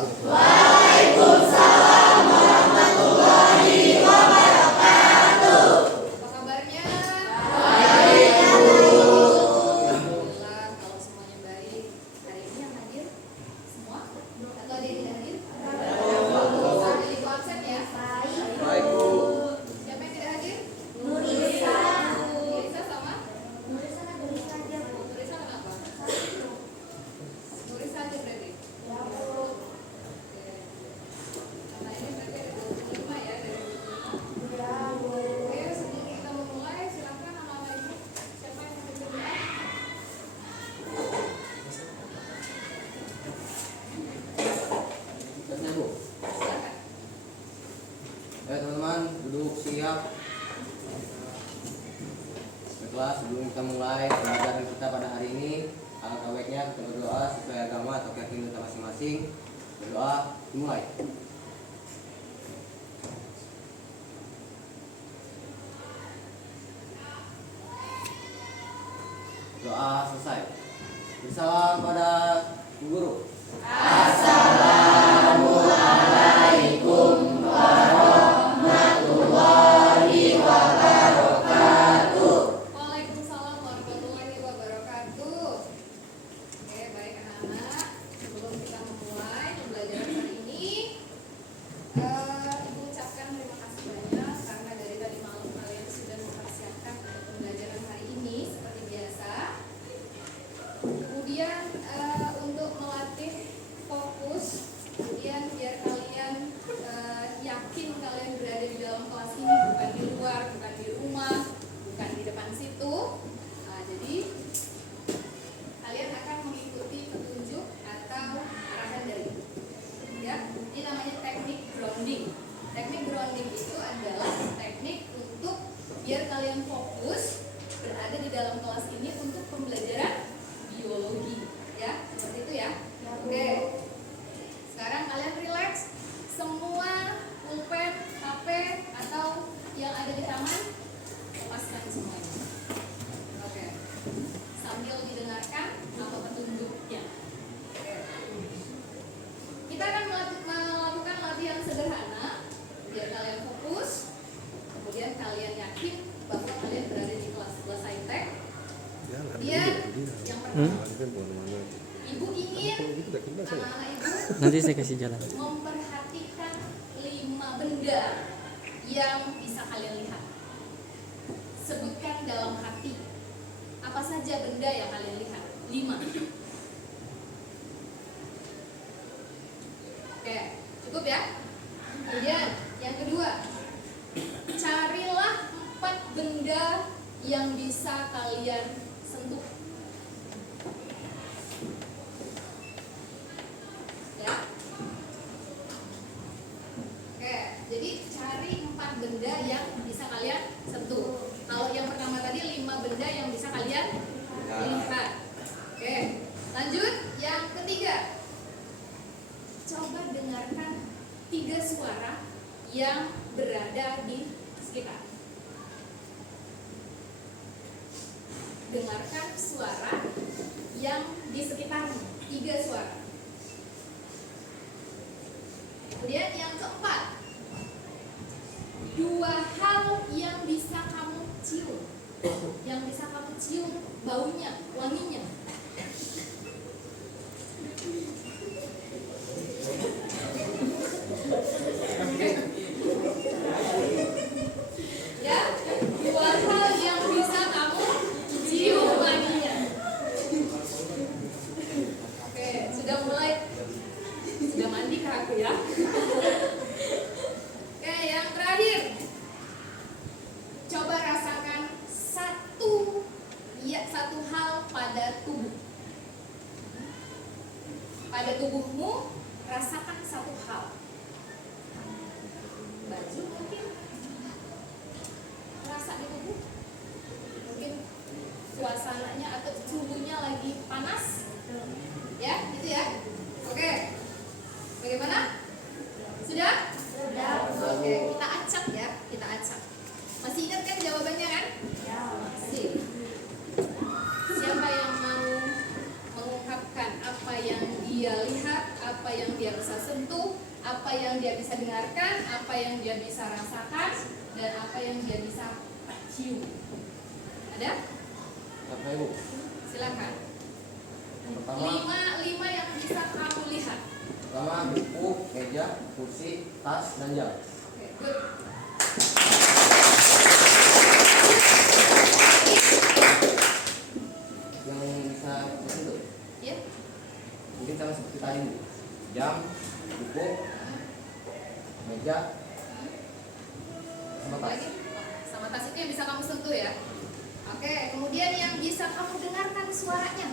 Waalaikumsalam warahmatullahi wabarakatuh. Apa kabarnya? Baik, Bu. Alhamdulillah kalau semuanya baik. Hari ini yang hadir semua? Atau ada yang tidak hadir? Ada yang absen ya? Baik, Bu. Siapa yang tidak hadir? Nurisa. Nurisa sama? Nurisa aja, Bu. Nurisa kenapa? Nurisa aja berarti? Ya, Bu. Karena ini berarti ada 25 ya, dari 25. Ya, Bu. Oke, sebelum kita memulai, silakan anak-anak ibu. Siapa yang mau berbicara? Siapnya, Bu. Silakan. Ayo teman-teman, duduk siap. Baiklah, sebelum kita mulai pelajaran kita pada hari ini, alangkah baiknya kita berdoa sesuai agama atau keyakinan kita masing-masing. Berdoa dimulai. Doa selesai. Bersalam pada Bu Guru. Assalamualaikum warahmatullahi wabarakatuh. Waalaikumsalam warahmatullahi wabarakatuh. Oke, baik anak-anak. Sebelum kita memulai pembelajaran hari ini, Ibu ucapkan terima kasih banyak karena dari tadi malam kalian sudah mempersiapkan untuk pembelajaran hari ini seperti biasa. Kemudian untuk melatih fokus, kemudian biar kalian yakin kalian berada di dalam kelas ini, bukan di luar, bukan di rumah, bukan di depan situ. Jadi kalian akan mengikuti petunjuk atau arahan dari ibu. Ya, ini namanya teknik grounding. Teknik grounding itu adalah teknik untuk biar kalian fokus berada di dalam kelas ini untuk pembelajaran biologi, ya, seperti itu ya. Oke, sekarang kalian relax, semua pulpen, HP atau yang ada di taman lepaskan semuanya. Oke, sambil didengarkan apa petunjuknya. Oke. Kita akan melakukan latihan sederhana biar kalian fokus, kemudian kalian yakin bahwa kalian berada di kelas high-tech. Kemudian yang pertama, ibu ingin anak-anak ibu Nanti saya kasih jalan. memperhatikan 5 benda yang bisa kalian lihat. Sebutkan dalam hati apa saja benda yang kalian lihat. 5. Oke, cukup ya. Kemudian yang kedua, carilah 4 benda yang bisa kalian sentuh. Ya. Oke, jadi cari 4 benda yang bisa kalian sentuh. Kalau yang pertama tadi 5 benda yang bisa kalian lihat. Oke, lanjut yang ketiga. Coba dengarkan 3 suara yang berada di sekitar. Dengarkan suara yang di sekitarmu. 3 suara. Kemudian yang keempat, 2 hal yang bisa kamu cium, yang bisa kamu cium baunya, wanginya. Ya, 2 hal yang bisa kamu cium wanginya. Oke, sudah mulai. Sudah mandi kah aku ya? Oke, yang terakhir. Coba rasakan satu hal pada tubuh. Pada tubuhmu, rasakan satu hal. Baju mungkin. Rasa di tubuh. Mungkin suasananya atau suhunya lagi panas. Ya, gitu ya. Oke. Bagaimana? Sudah? Sudah, Bu. Oke, kita acak ya, kita acak. Masih ingat kan jawabannya kan? Ya. Sip. Siapa yang mau mengungkapkan apa yang dia lihat, apa apa yang dia bisa sentuh, apa yang dia bisa dengarkan, apa yang dia bisa rasakan, dan apa yang dia bisa cium. Ada? Siapa Ibu? Silakan. Yang pertama, Lima yang bisa kamu lihat. pertama buku, meja, kursi, tas, dan jam. Oke, good. Yang bisa disentuh, Ya. mungkin sama seperti tadi Bu. Jam, buku, meja, sama Apa tas. lagi? Sama tas itu yang bisa kamu sentuh ya. Oke, kemudian yang bisa kamu dengarkan suaranya.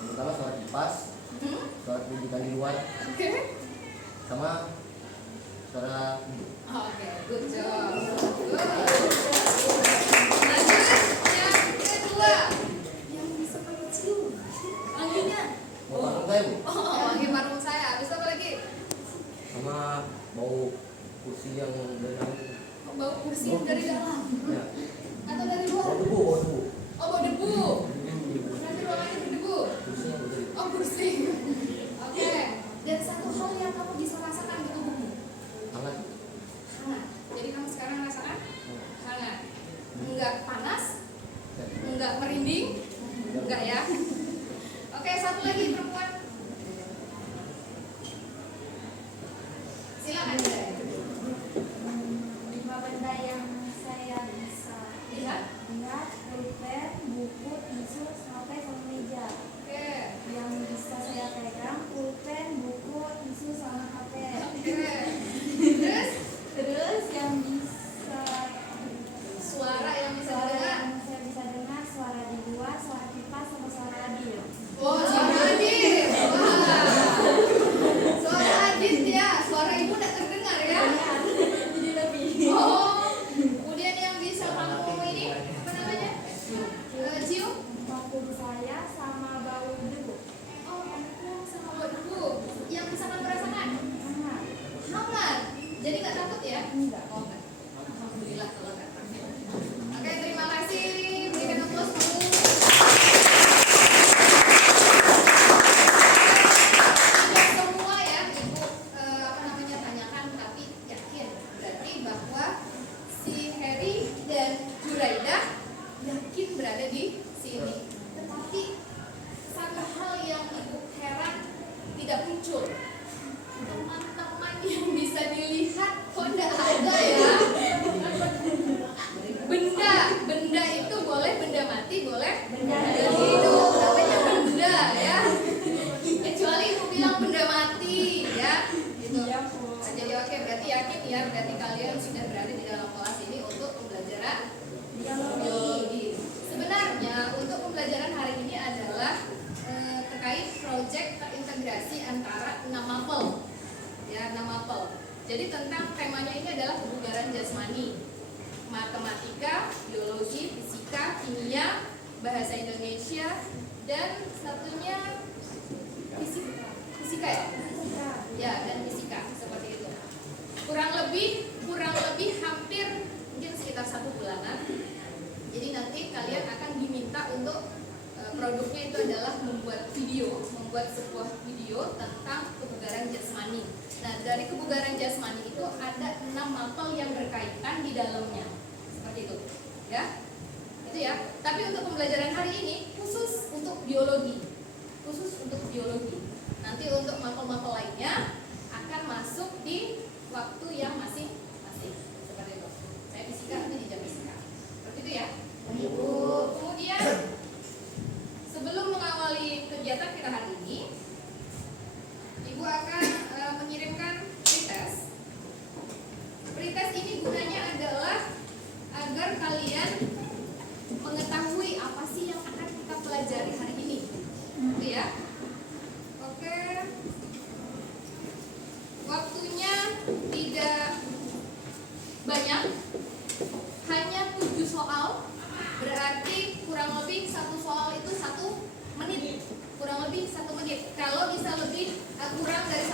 Yang pertama suara kipas, suara pendidikan di luar, Oke. sama suara ibu. Oke, good job. Good. Lanjut yang kedua, yang bisa kamu cium. Wanginya. Mau parfum saya Bu? Oh, wangi parfum saya. Habis apa lagi? Sama bau kursi yang dari dalam. Oh, bau kursi dari dalam Ya. atau dari luar? Bau debu, bau debu. Oh, bau debu. Nanti ruangannya berdebu. Kursinya bau debu. Oh, kursi. Oke. Dan satu hal yang kamu bisa rasakan di tubuhmu. Hangat. Hangat. Jadi kamu sekarang rasakan hangat. Enggak panas, enggak merinding, enggak ya. Oke, satu lagi perempuan. Silakan. Lima benda yang saya bisa Lihat. lihat: pulpen, buku, tisu, sampai sama meja. Oke. Yang bisa saya pegang: pulpen, buku, tisu, sama HP. Oke. Terus Terus yang bisa suara yang bisa suara dengar. yang saya bisa dengar: suara di luar, suara kipas, sama suara radio. Oh, suara Adit. Wah. Suara Adit ya. Suara ibu tidak terdengar ya. Jadi lebih. Oh. Kemudian yang bisa kamu ini apa namanya? Cium. Parfum saya sama bau debu. Oh, parfum sama bau debu. Yang bisa kamu rasakan? Hangat. Hangat. Jadi nggak takut ya? Enggak. Oh, enggak. Alhamdulillah kalau nggak takut. Oke, terima kasih. Berikan aplaus dulu. Tidak semua ya ibu apa namanya tanyakan, tapi yakin berarti bahwa si Heri dan Juraidah yakin berada di sini. Tetapi satu hal yang ibu heran tidak muncul. Teman-teman yang bisa dilihat kok tidak ada ya. Benda itu boleh benda mati, boleh Benda hidup. Namanya benda ya. Kecuali ibu bilang benda mati ya. Gitu. Iya, Bu. Nah, jadi oke, berarti yakin ya, berarti kalian sudah berada di dalam kelas ini untuk pembelajaran biologi. Sebenarnya untuk pembelajaran hari ini adalah terkait proyek terintegrasi antara 6 mapel. Ya, 6 mapel. Jadi tentang temanya ini adalah kebugaran jasmani, matematika, biologi, fisika, kimia, bahasa Indonesia, dan satunya fisika ya? Ya, dan fisika seperti itu. Kurang lebih hampir mungkin sekitar 1 bulanan. Jadi nanti kalian akan diminta untuk produknya itu adalah membuat sebuah video tentang kebugaran jasmani. Nah, dari kebugaran jasmani itu ada 6 mapel yang berkaitan di dalamnya. Seperti itu. Ya. Itu ya. Tapi untuk pembelajaran hari ini khusus untuk biologi. Nanti untuk mapel-mapel lainnya akan masuk di waktu yang masing-masing. Seperti itu. Saya fisika nanti di jam fisika. Seperti itu ya. Ibu. Kemudian sebelum mengawali kegiatan kita hari ini, Ibu akan mengirimkan pretest. Pretest ini gunanya adalah agar kalian mengetahui apa sih yang akan kita pelajari hari ini. Gitu ya. Oke. Waktunya tidak banyak. Hanya 7 soal. Berarti kurang lebih 1 soal itu 1 menit. Kurang lebih 1 menit. Kalau bisa lebih kurang dari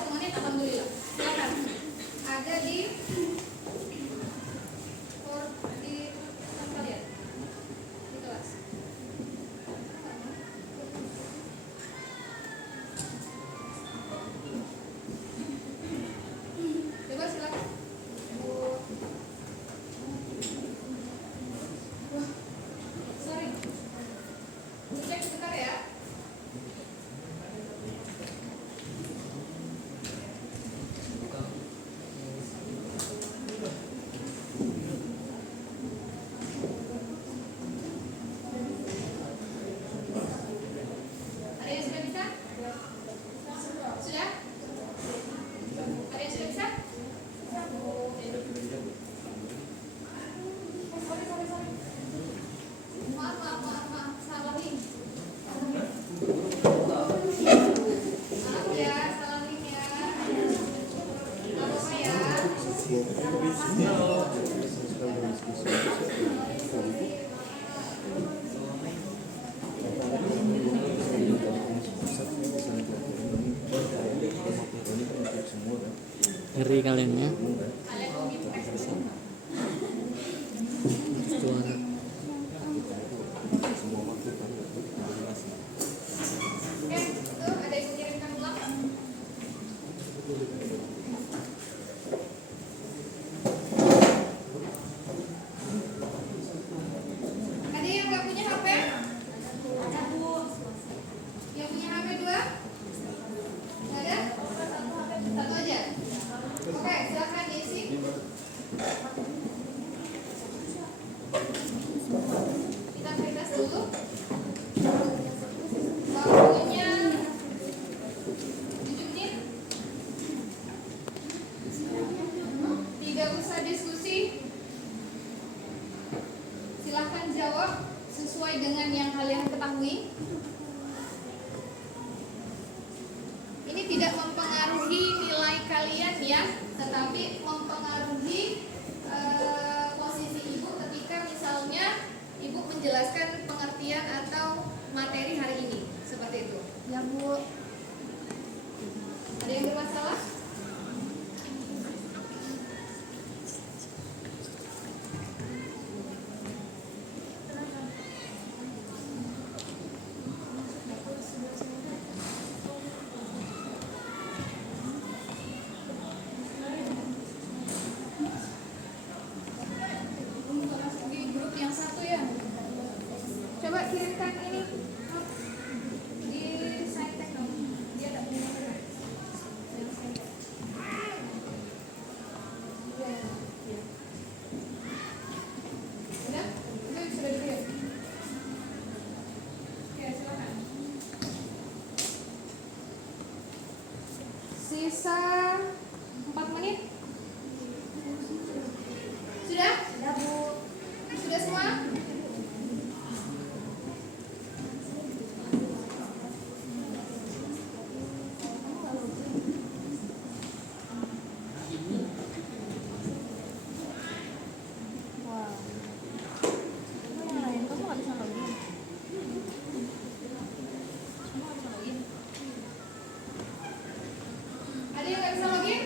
dari kalian ya. Kalian komitmen. Suara. Oke, tuh ada yang mengirimkan ulang. Ada yang nggak punya HP? Ada Bu. Yang punya HP 2? Nggak ada? Satu aja? Oke, silakan diisi. Kita veritas dulu. Waktunya 7 menit. Tidak usah diskusi. Silahkan jawab sesuai dengan yang kalian ketahui. Ini tidak mempengaruhi nilai kalian ya, tetapi mempengaruhi posisi ibu ketika misalnya ibu menjelaskan pengertian atau materi hari ini, seperti itu. Ya Bu. Ada yang bermasalah? Di grup yang satu ya. Coba kirimkan ini di side tag dong. Dia ada punya kamera. Udah? Itu sudah dulu ya? Oke, silakan. Sisa 4 menit. Sudah? Sudah Bu. Sudah semua? Wow. Yang lain kamu nggak bisa login. Ada yang nggak bisa login?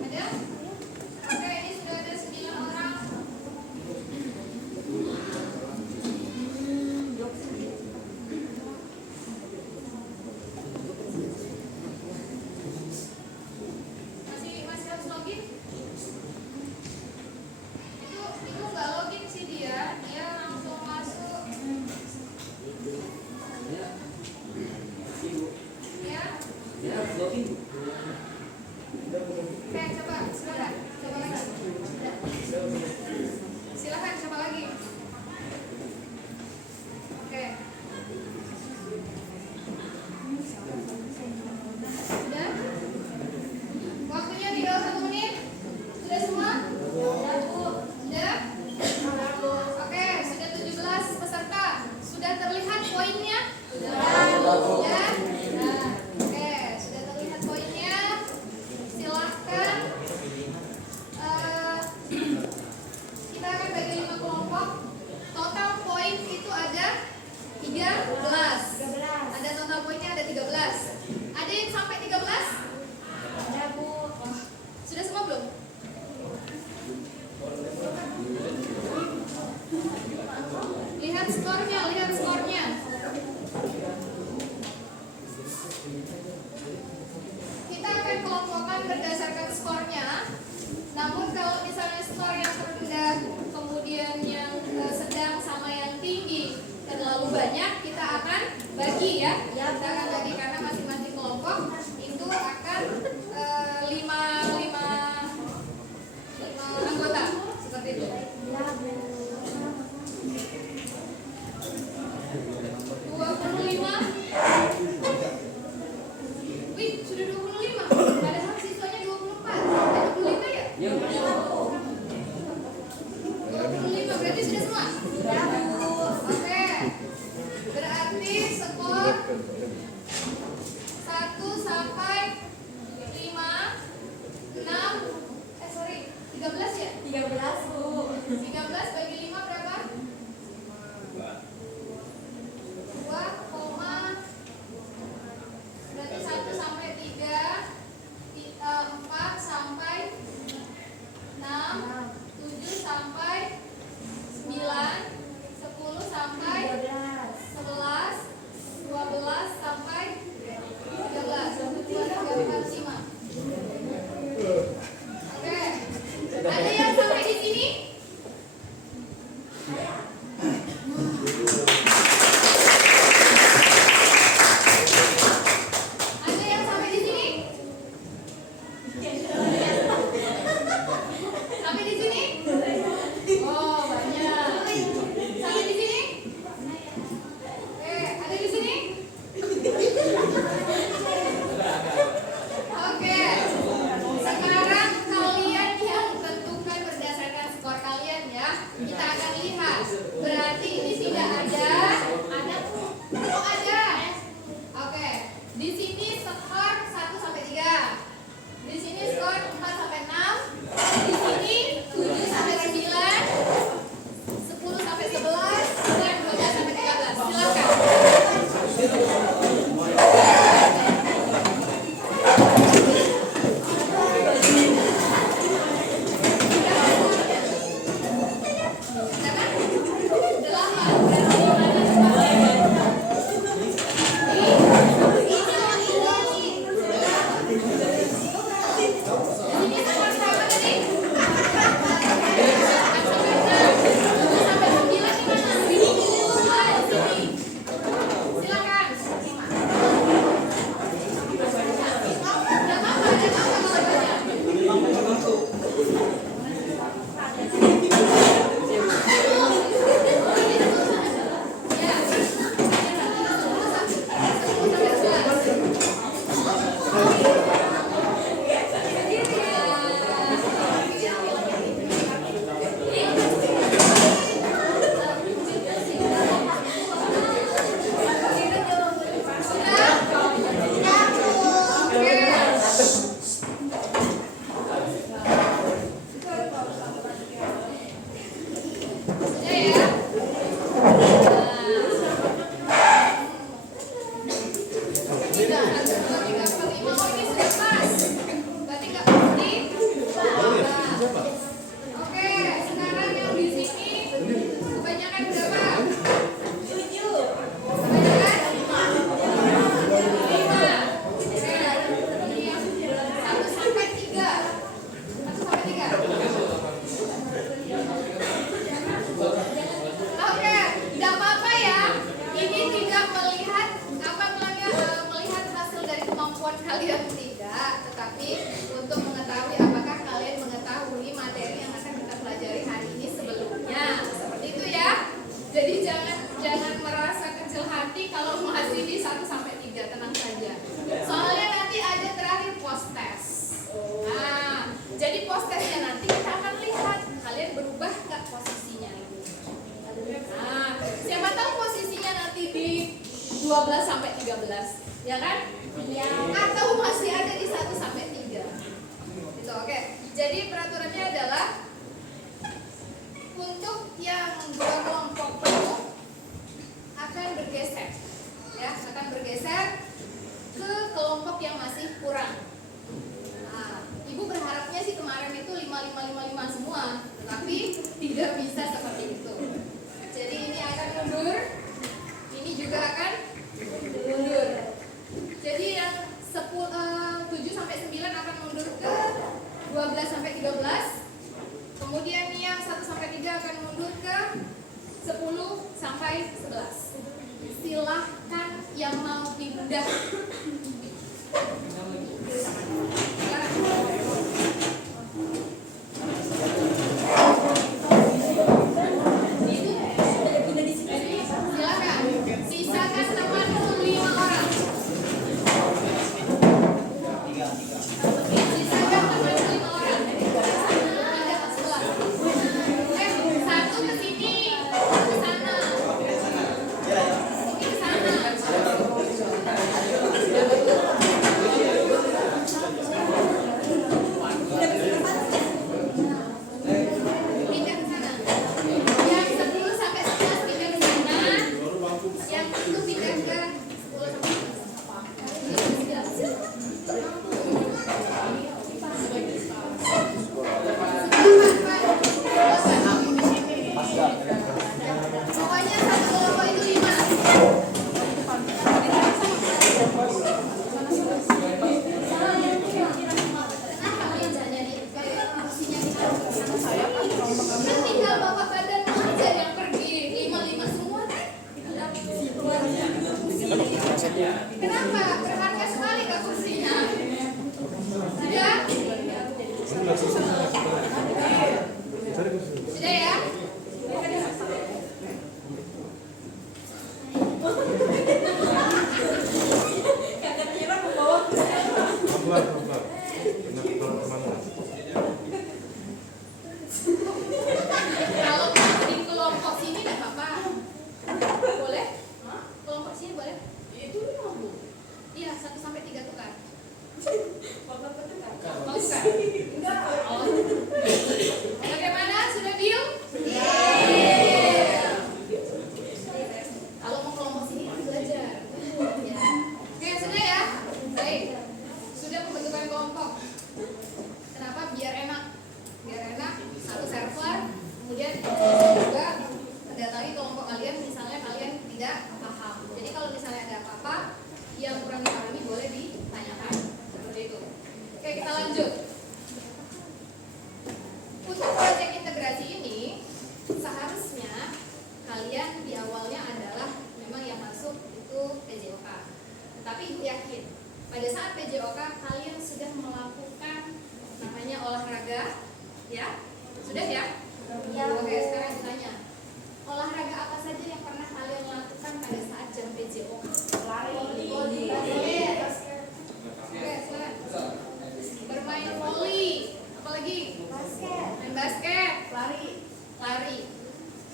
Ada? Oke, ini sudah ada 9 orang. Masih harus login? Itu nggak login sih dia langsung masuk. Ya? Oke, coba silakan. Coba lagi. Silakan coba lagi. Oke. Sudah? Waktunya tinggal 1 menit. Sudah semua? Sudah? Oke, sudah 17 peserta. Sudah terlihat poinnya? Sudah. Nah, oke, sudah terlihat poinnya. Silahkan Tapi kalau masih di 1 sampai 3 tenang saja. Soalnya nanti ada terakhir post test. Nah, jadi post testnya nanti kita akan lihat kalian berubah nggak posisinya. Nah, siapa tahu posisinya nanti di 12 sampai 13, ya kan? Iya. Atau masih ada di 1 sampai 3. Gitu, oke. Jadi peraturannya adalah untuk yang 2 kelompok penuh akan bergeser, ya, akan bergeser ke kelompok yang masih kurang. Nah, Ibu berharapnya sih kemarin itu 5 semua, tetapi tidak bisa seperti itu. Jadi ini akan mundur, ini juga akan mundur. Jadi yang 7 sampai 9 akan mundur ke 12 sampai 13. Kemudian yang 1 sampai 3 akan mundur ke 10 sampai 11. Silahkan yang mau pindah. Silakan. Sisakan temanmu 5 orang. Sisakan temanmu 5 orang. Pindah ke sebelah. Satu ke sini, ke sana. Ke sana. Pindah ke sana. Yang 10 sampai 11 pindah ke sana. Yang itu pindah ke 10 sampai 11. Pokoknya satu kelompok itu 5. Kenapa mejanya di kursinya kita kan tinggal bawa badan aja yang pergi 5 semua kan? Kenapa? Berharga sekali ke kursinya. Sudah? Sudah ya? Kalau di kelompok sini enggak apa-apa. Boleh? Kelompok sini boleh? Itu iya, 1 sampai 3 tuh kan. Mau bukan? Enggak. Oh. Bagaimana? Sudah deal? Kalau mau kelompok sini belajar. Ya. Oke, sudah ya? Baik. Sudah pembentukan kelompok. Kenapa? Biar enak. Biar enak, satu server, kemudian juga mendatangi kelompok kalian misalnya kalian tidak paham. Jadi kalau misalnya ada apa-apa yang kurang dipahami boleh ditanyakan. Seperti itu. Oke, kita lanjut. Untuk proyek integrasi ini seharusnya kalian di awalnya adalah memang yang masuk itu PJOK. Tetapi Ibu yakin pada saat PJOK kalian sudah melakukan namanya olahraga, ya? Sudah ya? Ya. Oke, sekarang ditanya. Olahraga apa saja yang pernah kalian lakukan pada saat jam PJOK? Lari. Basket. Oke, silakan. Bermain voli, apalagi? Basket. Main basket, Lari. lari.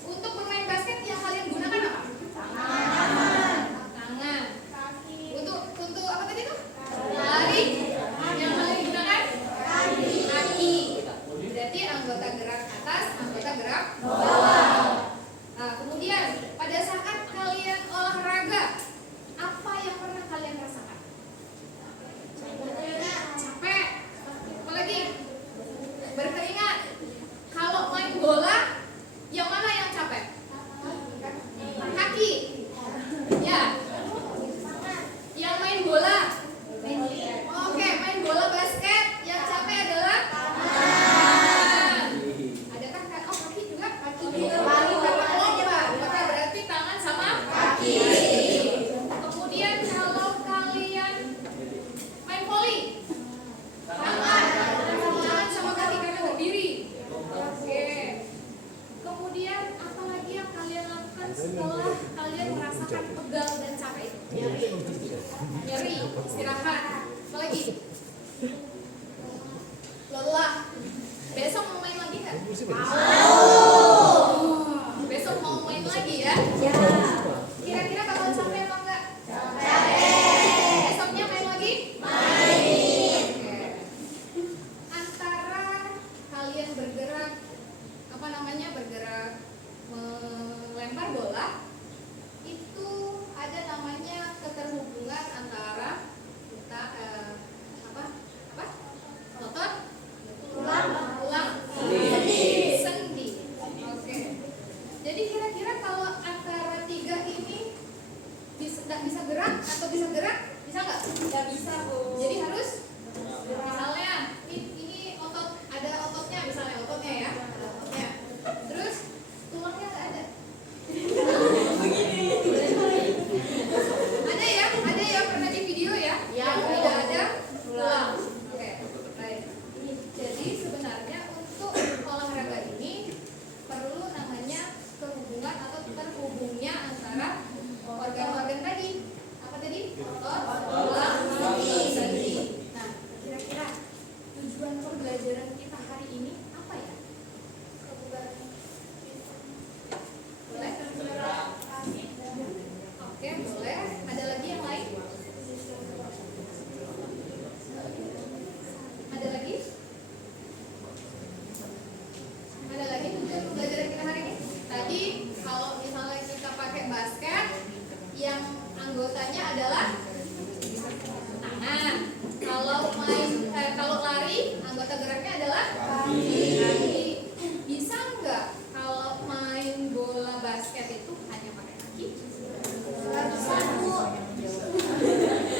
Untuk bermain basket yang kalian gunakan apa? Tangan. Tangan. Kaki. Untuk apa tadi tuh? Lari. Yang kalian gunakan? Kaki. Berarti anggota gerak atas, anggota gerak bawah. Nah, kemudian pada saat kalian olahraga, apa yang pernah kalian rasakan? Capek. Apalagi? Berkeringat. Kalau main bola, kalian merasakan pegal dan capek? Nyeri, istirahat, apa lagi? Lelah. Besok mau main lagi nggak? Besok mau main lagi ya? Ya. Kira-kira bakalan sampai apa enggak? Besoknya main lagi? Oke. Antara kalian bergerak bergerak melempar bola, itu ada namanya keterhubungan antara kita otot tulang sendi. Oke. Jadi kira-kira kalau antara tiga ini nggak bisa gerak atau bisa gerak, bisa nggak? Nggak bisa, Bu. Jadi harus misalnya ini otot, ada ototnya, misalnya ototnya ya, ada ototnya. Terus tulangnya nggak ada. Ada ya pernah di video ya, yang tidak ada tulang. Oke, baik. Jadi sebenarnya untuk olahraga ini perlu namanya kehubungan atau terhubungnya antara organ-organ tadi. Apa tadi? Otot, tulang, sendi. Nah, kira-kira tujuan pembelajaran kita hari ini apa ya? Boleh? Oke, boleh. Ada lagi yang lain? Ada lagi? Ada lagi tujuan pembelajaran kita hari ini? Tadi kalau misalnya kita pakai basket, yang anggotanya adalah tangan. Kalau lari, anggota geraknya adalah kaki. Bisa nggak kalau main bola basket itu hanya pakai kaki? Bisa.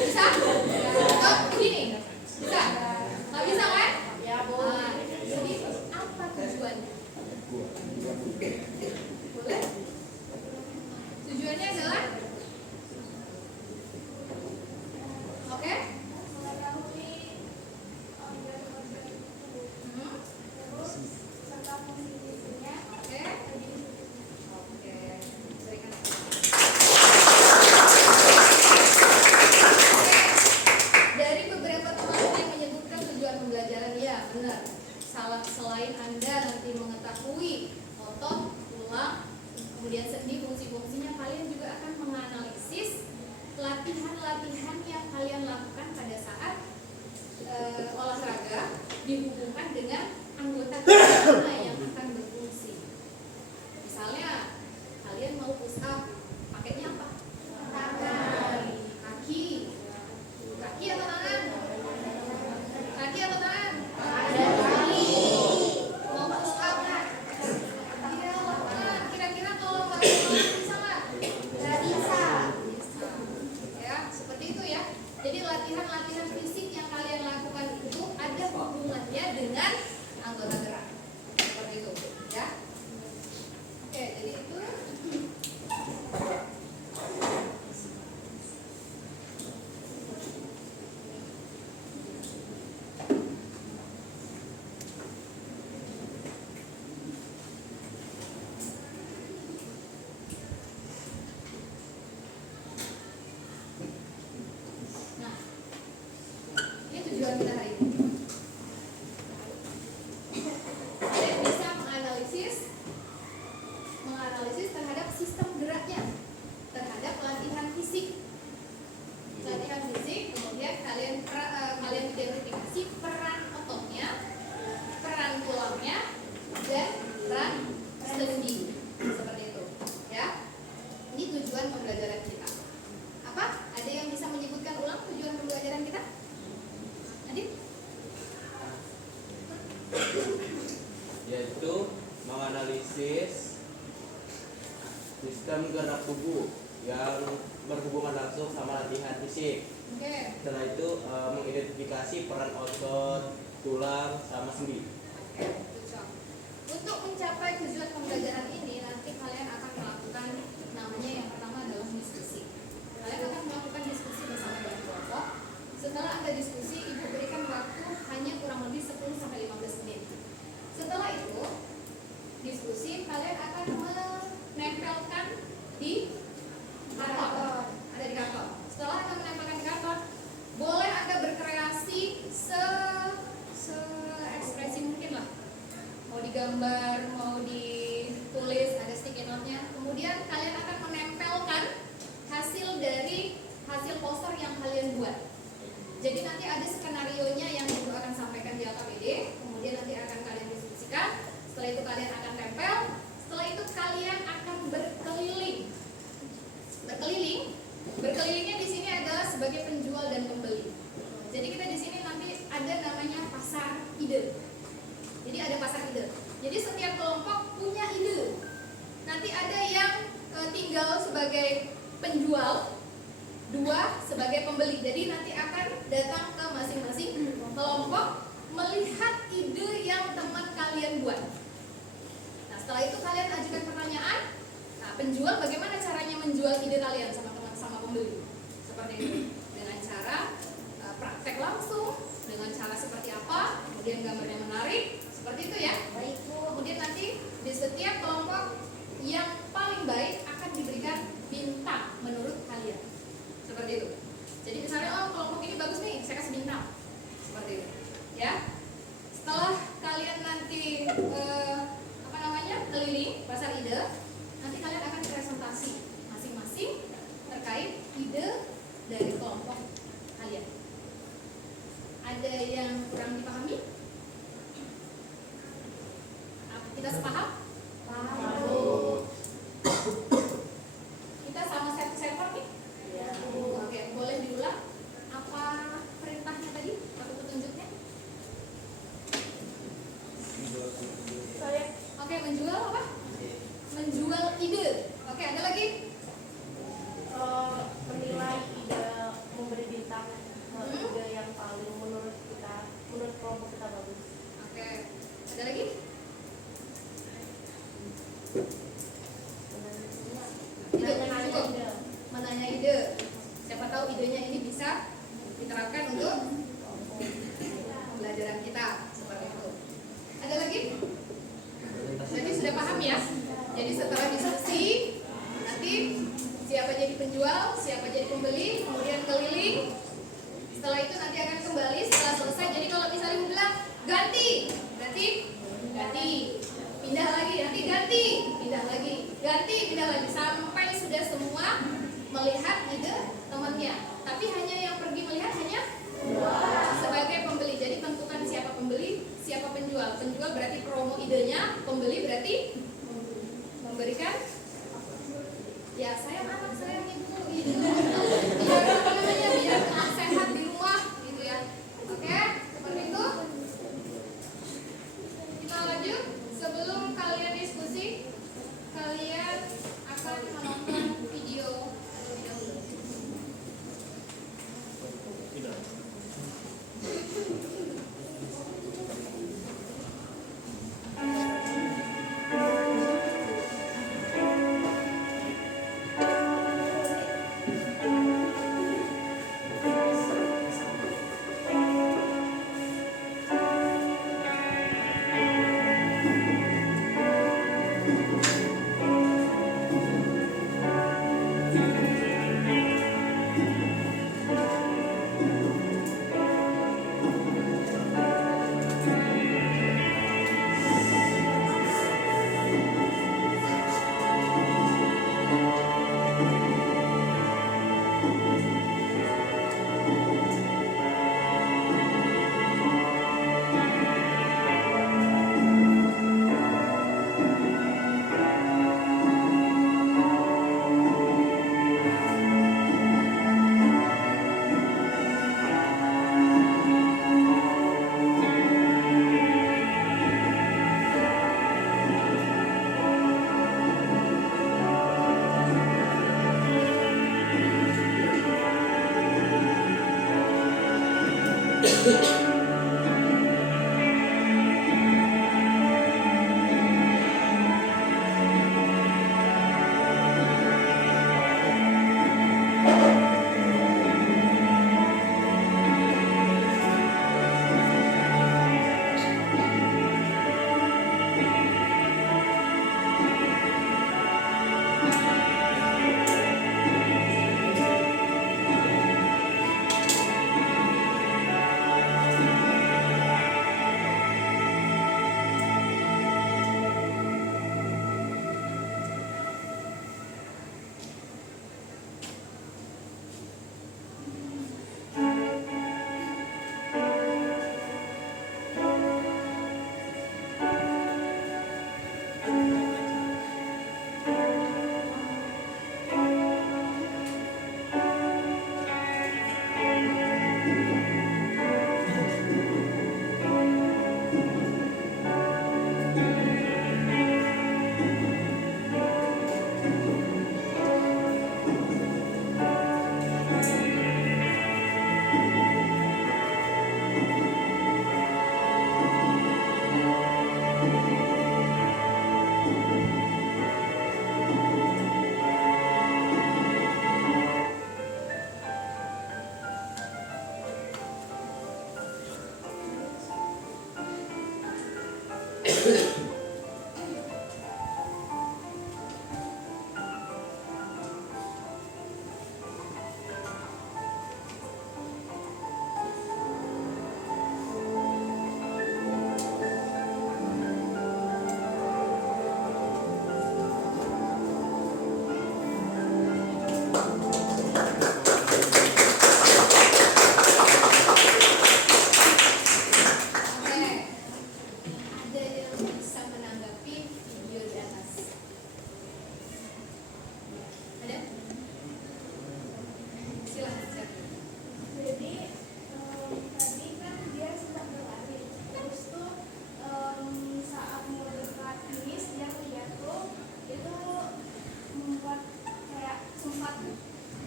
Bisa? Atau begini? Bisa? Nggak bisa kan? Ya boleh. Jadi apa tujuannya? Boleh? Tujuannya adalah oke? Oke. Berikan. Dari beberapa teman yang menyebutkan tujuan pembelajaran, ya benar. Selain Anda nanti mengetahui otot, tulang, kemudian sendi, fungsi-fungsinya, kalian juga akan menganalisis latihan-latihan yang kalian lakukan pada saat olahraga dihubungkan dengan anggota tubuh mana yang akan berfungsi. Misalnya kalian mau push up, pakainya apa? Tangan. Kaki atau tangan? Kaki atau tangan? Kaki. Mau push up? Iya, tangan. Kira-kira kalau nggak bisa nggak? Nggak bisa. Ya, seperti itu ya. Jadi latihan-latihan fisik yang kalian lakukan itu ada hubungannya dengan anggota gerak. Seperti itu, ya. Oke, jadi itu. Nah, ini tujuan kita hari ini. Kalian bisa menganalisis terhadap sistem geraknya, terhadap latihan fisik. Kemudian kalian identifikasi peran ototnya, peran tulangnya, dan peran sendi. Seperti itu, ya. Ini tujuan pembelajaran kita. Apa? Ada yang bisa menyebutkan ulang tujuan pembelajaran kita? Adit? Yaitu menganalisis sistem gerak tubuh yang berhubungan langsung sama latihan fisik. Oke. Setelah itu mengidentifikasi peran otot, tulang, sama sendi. Oke, cocok. Untuk mencapai tujuan pembelajaran ini, nanti kalian akan melakukan namanya yang pertama adalah diskusi. Kalian akan melakukan diskusi bersama dengan kelompok. Setelah Anda diskusi, Ibu berikan waktu hanya kurang lebih 10-15 menit. Setelah itu, diskusi kalian akan menempelkan di ada skenario-nya yang Ibu akan sampaikan di LKPD, kemudian nanti akan kalian diskusikan. Setelah itu kalian akan tempel. Setelah itu kalian akan berkeliling. Berkelilingnya di sini adalah sebagai penjual dan pembeli. Jadi kita di sini nanti ada namanya pasar ide. Jadi ada pasar ide. Jadi setiap kelompok punya ide. Nanti ada yang tinggal sebagai penjual, 2 sebagai pembeli. Jadi nanti akan datang ke masing-masing kelompok melihat ide yang teman kalian buat. Nah, setelah itu kalian ajukan pertanyaan. Nah, penjual bagaimana caranya menjual ide kalian sama teman sama pembeli? Seperti itu. Dengan cara praktek langsung, dengan cara seperti apa? Kemudian gambarnya menarik, seperti itu ya. Baik Bu. Kemudian nanti di setiap kelompok yang paling baik akan diberikan bintang menurut kalian. Seperti itu. Jadi misalnya kelompok ini bagus nih, saya kasih bintang. Seperti itu. Ya. Setelah kalian nanti keliling pasar ide, nanti kalian akan presentasi masing-masing terkait ide dari kelompok kalian. Ada yang kurang dipahami? Kita sepaham? Kita sama server nih? Iya. Oke, boleh diulang? Apa perintahnya tadi? Apa petunjuknya? Saya Oke, menjual apa? Menjual ide. Oke, ada lagi? menilai ide, memberi bintang ide yang paling menurut kelompok kita bagus. Oke, ada lagi? Menanya Cukup. ide. Menanya ide. Siapa tahu idenya ini bisa diterapkan untuk pembelajaran kita. Seperti itu. Ada lagi? Jadi sudah paham ya? Jadi setelah diskusi, nanti siapa jadi penjual, siapa jadi pembeli, kemudian keliling. Setelah itu nanti akan kembali setelah selesai. Jadi kalau misalnya ibu bilang ganti, berarti ganti, pindah lagi, nanti ganti, pindah lagi, ganti, pindah lagi, sampai sudah semua melihat ide temannya. Tapi hanya yang pergi melihat hanya sebagai pembeli. Jadi tentukan siapa pembeli, siapa penjual. Penjual berarti promo idenya, pembeli berarti memberikan. Ya sayang anak, sayang ibu gitu. Biar apa namanya, biar sehat di rumah gitu ya. Oke, seperti itu. Kita lanjut. Sebelum kalian diskusi, kalian akan menonton video terlebih dahulu.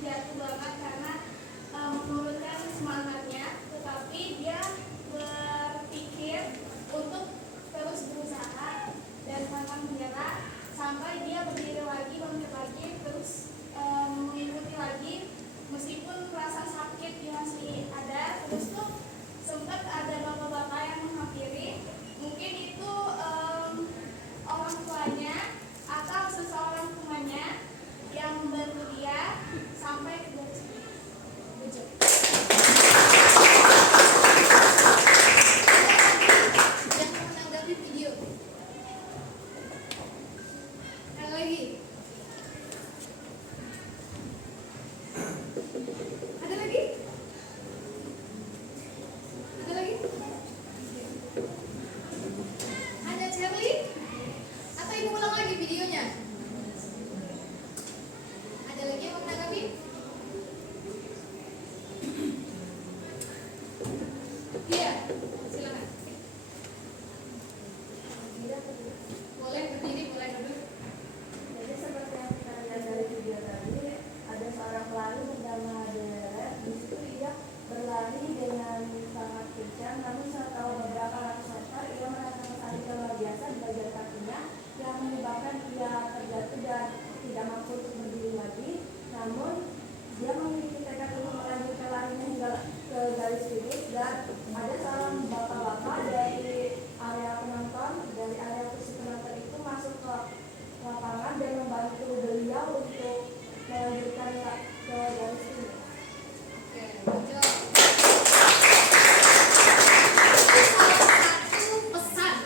jatuh banget karena menurunkan semangatnya, tetapi dia berpikir untuk terus berusaha dan pantang menyerah sampai dia berdiri lagi, bangkit lagi, terus mengikuti lagi meskipun rasa sakit masih ada. Terus tuh sempat ada bapak-bapak yang menghampiri, mungkin itu orang tuanya atau seseorang temannya yang membantu dia sampai ke garis finish. Yang menanggapi video. Ada lagi? Ada lagi? Ada lagi? Hanya Charlie? Atau ibu ulang lagi videonya? Ada lagi yang mau menanggapi? Iya, silakan. Boleh berdiri, boleh duduk. Jadi seperti yang kita lihat dari video tadi, ada seorang pelari bernama Deret. Di situ ia berlari dengan sangat kencang, namun setelah beberapa ratus meter ia merasakan sakit yang luar biasa di bagian kakinya yang menyebabkan ia terjatuh dan tidak mampu untuk berdiri lagi. Namun dia memiliki tekad untuk melanjutkan larinya hingga ke garis finish, dan ada seorang bapak-bapak dari area penonton, dari area kursi penonton itu masuk ke lapangan dan membantu beliau untuk melanjutkan ke garis finish. Oke, lanjut.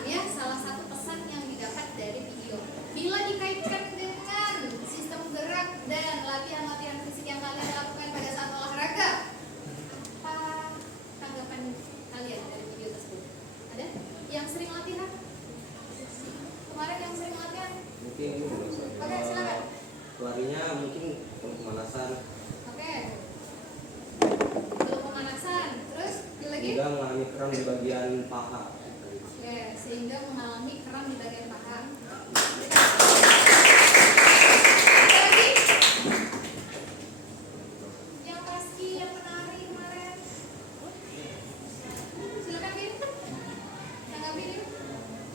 Itu salah satu pesan yang didapat dari video. Bila dikaitkan dengan sistem gerak dan latihan-latihan fisik yang kalian lakukan pada saat olahraga, apa tanggapan kalian dari video tersebut? Ada yang sering latihan? Kemarin yang sering latihan? Mungkin Oke, silakan. larinya mungkin untuk pemanasan, Oke. Belum pemanasan. Terus lagi? juga mengalami kram di bagian paha. Oke, sehingga mengalami kram di bagian paha. Ada lagi? Yang paski, yang menari kemarin. Silakan Bin. Tanggapi Bin.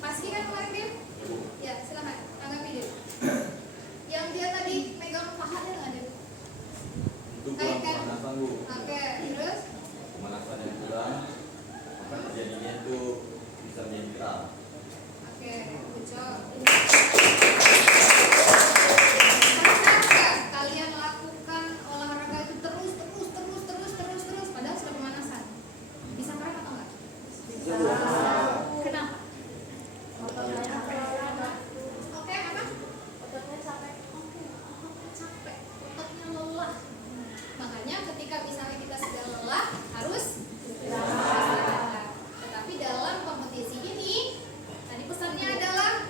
Paski kan kemarin Bin? Ya, silakan. Tanggapi Bin. Yang dia tadi megang paha dia nggak ada? Untuk Kaitkan. pemanasan Bu, Oke, terus? pemanasan yang kurang maka terjadinya itu bisa menjadi kram. Oke, good job. Pernah nggak kalian lakukan olahraga itu terus padahal sudah pemanasan? Bisa kram atau enggak? Kenapa? Ototnya capek. Oke, apa? Ototnya capek. Oke, ototnya capek, ototnya lelah. Makanya ketika misalnya kita sudah lelah harus istirahat. Tetapi dalam kompetisi ini tadi pesannya adalah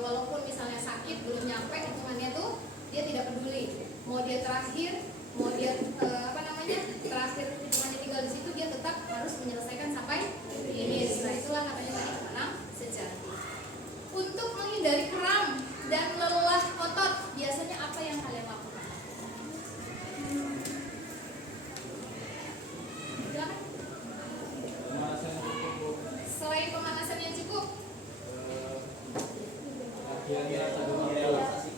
walaupun misalnya sakit belum nyampe hitungannya tuh dia tidak peduli. Mau dia terakhir, mau dia terakhir hitungannya tinggal di situ, dia tetap harus menyelesaikan sampai finish. Nah, itulah namanya tadi pemenang sejati. Untuk menghindari kram dan lelah otot, biasanya apa yang kalian lakukan? Silakan. Pemanasan yang cukup Bu. Selain pemanasan yang cukup, Latihannya harus ada waktu.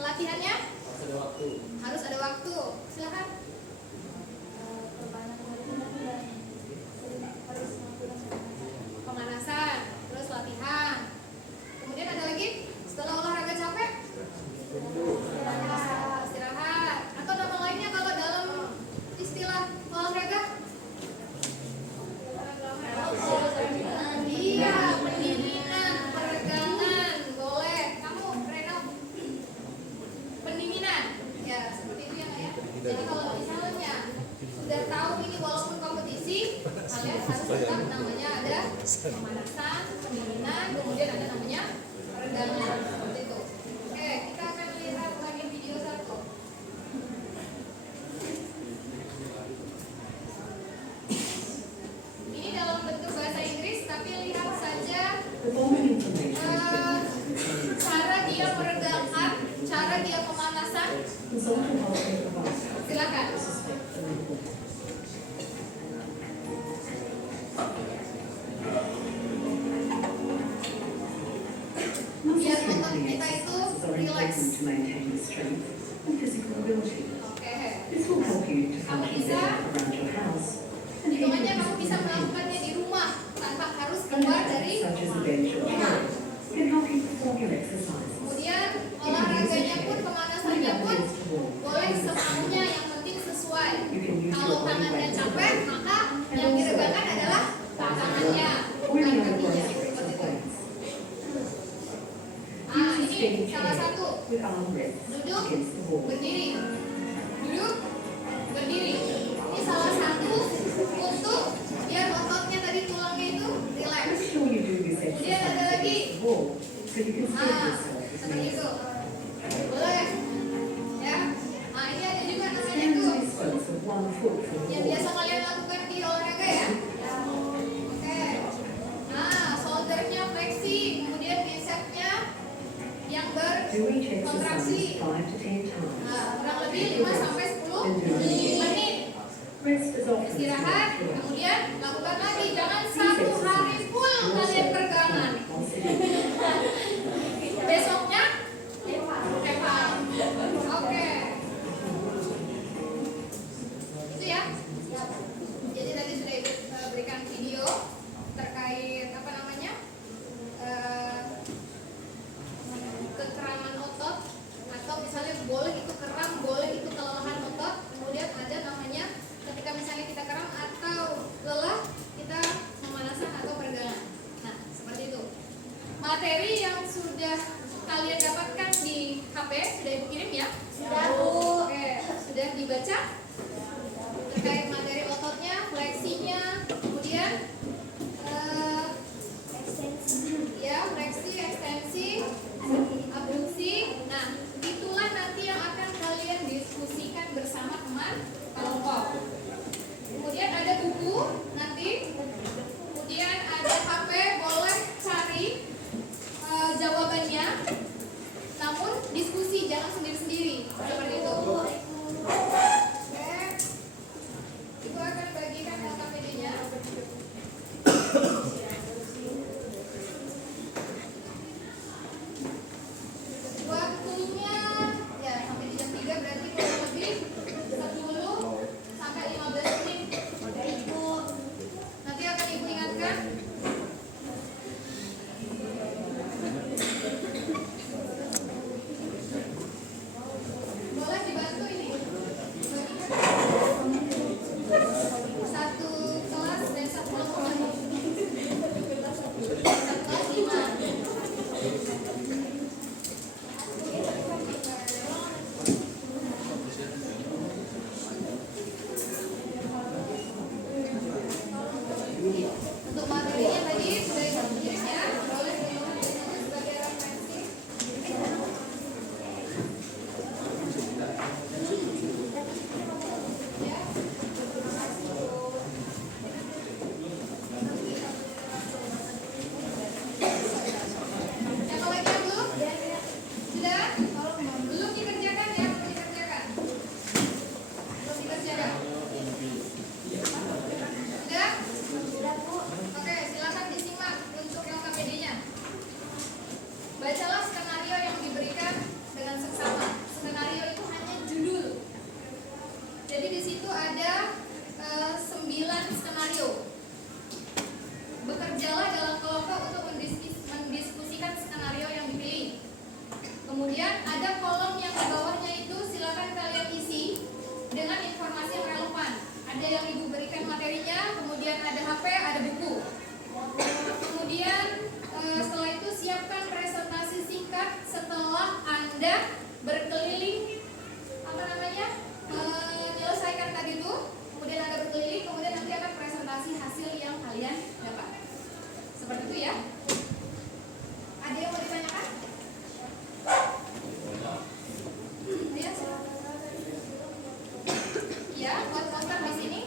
latihannya Harus ada waktu. harus ada waktu. Silakan. Perbanyak latihan dan sering harus melakukan Pemanasan, terus latihan. Kemudian ada lagi setelah olahraga capek, istirahat. Atau nama lainnya kalau dalam istilah olahraga? Iya, pendinginan, peregangan, boleh. Kamu, Reno, pendinginan, ya seperti itu ya Kak ya. Jadi kalau misalnya sudah tahu ini walaupun kompetisi, kalian harus tetap namanya ada pemanasan, pendinginan, kemudian ada namanya peregangan, seperti itu. Oke, kita akan lihat lagi video satu. Ini dalam bentuk bahasa Inggris, tapi lihat saja cara dia meregangkan, cara dia pemanasan, Consultant healthcare provider. Silakan. Suspect the medical. Biar otot kita itu relax. To maintain the strength and physical ability. Oke. This will help you to Kamu function bisa, better around your house and hitungannya handle kamu bisa physical melakukannya di rumah tanpa harus activities. keluar dari Such as a bench or rumah. chair can help you perform your exercises. Kemudian olahraganya pun, pemanasannya pun boleh semaunya, yang penting sesuai. You can use Kalau your body tangannya weight capek, maka yang diregangkan adalah tangannya, or bukan any other kakinya. groceries or Seperti itu. weights. Ah, ini salah satu. With arm rests Duduk, against the wall. berdiri. Duduk, berdiri. Ini salah satu untuk biar ototnya tadi tulangnya itu relax. Make sure you do this Kemudian ada exercise lagi. against the wall so you can steady Ah, yourself as seperti needed. itu. Boleh. Ya. Nah, ini ada juga namanya Stand tuh to distance of 1 foot from the yang wall. biasa kalian lakukan di olahraga ya. Oke. Nah, shouldernya fleksi, kemudian bicepsnya yang Do each exercise berkontraksi. 5 to 10 times. Nah, kurang lebih 5 sampai 10 menit. Rest as often as you Istirahat, like throughout. kemudian lakukan lagi. Jangan These satu hari exercises full will kalian also peregangan. count while sitting. Besoknya eval. Oke. Itu ya. Jadi tadi sudah ibu berikan video terkait apa namanya kekeraman otot, atau misalnya boleh itu keram, boleh itu kelelahan otot. Kemudian ada namanya ketika misalnya kita keram atau lelah, kita pemanasan atau peregangan. Nah, seperti itu. Materi yang sudah kalian dapatkan di HP sudah ibu kirim ya? Sudah. Oke, sudah dibaca terkait materi ototnya, fleksinya, kemudian ya fleksi, ekstensi, abduksi. Nah, itulah nanti yang akan kalian diskusikan bersama teman kelompok. Kemudian ada buku nanti, kemudian ada HP, boleh cari jawabannya, namun diskusi, jangan sendiri-sendiri seperti itu. Oke. Ibu akan bagikan LKPD-nya. Waktunya ya sampai di jam 3, berarti kurang lebih 10 sampai 15 menit. Nanti akan ibu ingatkan. Boleh dibantu ini. Satu kelas dan satu kelompok. Satu kelas 5. Untuk materinya tadi sudah ibu kirim ya, boleh dilihat sebagai referensi. Ya. Siapa lagi yang belum? Sudah? Belum dikerjakan ya, belum dikerjakan. Belum dikerjakan. Sudah? Oke, silakan disimak untuk LKPD-nya. Bacalah skenario yang diberikan dengan seksama. Skenario itu hanya judul. Jadi di situ ada 9 skenario. Bekerjalah dalam kelompok untuk mendiskusikan skenario yang dipilih. Kemudian ada kolom yang di bawahnya itu silakan kalian isi dengan informasi yang relevan. Ada yang ibu berikan materinya, kemudian ada HP, ada buku. Kemudian setelah itu siapkan presentasi singkat setelah Anda berkeliling menyelesaikan tadi itu. Kemudian Anda berkeliling, kemudian nanti akan presentasi hasil yang kalian dapat. Seperti itu ya. Ada yang mau ditanyakan? Ya, silakan. Ya, buat poster di sini.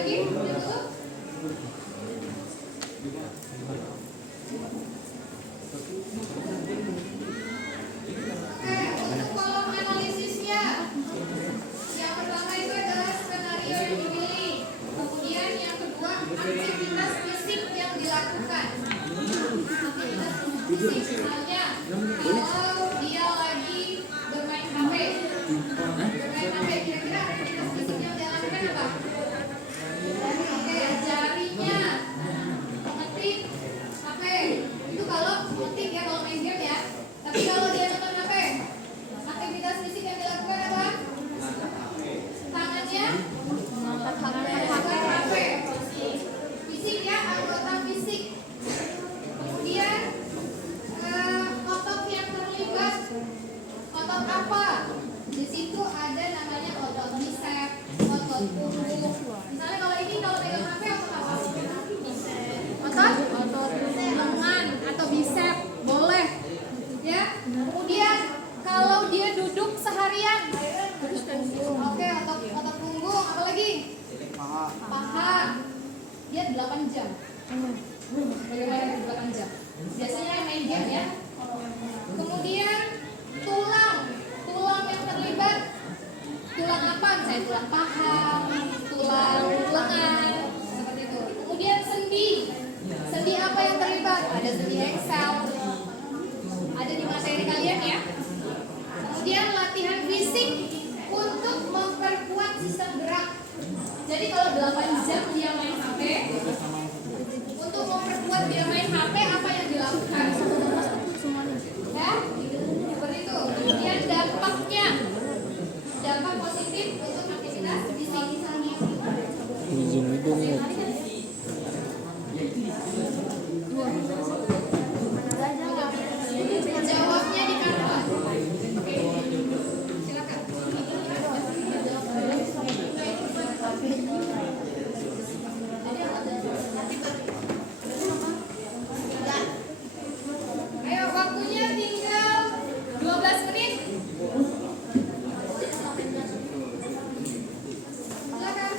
lagi? Ditutup. Oke, untuk kolom analisisnya. Yang pertama itu adalah skenario yang dipilih. Kemudian yang kedua, aktivitas fisik yang dilakukan. Aktivitas fisik misalnya kalau dia lagi bermain HP. Bermain HP kira-kira aktivitas fisik yang dia lakukan apa? Oke, jarinya mengetik HP. Itu kalau mengetik ya, kalau main game ya. Tapi kalau dia nonton HP, aktivitas fisik yang dilakukan apa? Tangannya mengangkat HP. Fisik ya, anggota fisik. Kemudian otot yang terlibat, otot apa? Di situ ada namanya otot bicep, otot punggung. Misalnya kalau ini kalau pegang HP otot apa? Otot lengan atau bicep boleh. Ya. Kemudian kalau dia duduk seharian, oke, otot punggung, apa lagi? Paha. Dia 8 jam. Bagaimana 8 jam? Biasanya main game ya. Kemudian tulang yang terlibat. Tulang apa? Misalnya tulang paha, tulang lengan, seperti itu. Kemudian sendi. Sendi apa yang terlibat? Ada sendi Excel. Ada di materi kalian ya. Kemudian latihan fisik untuk memperkuat sistem gerak. Jadi kalau 8 jam dia main HP, untuk memperkuat dia main HP apa yang dilakukan? Ya, seperti itu. Kemudian dampaknya, dampak positif untuk aktivitas fisik. Jawabnya di kanvas. Silakan. Ayo, waktunya tinggal 12 menit. Silakan.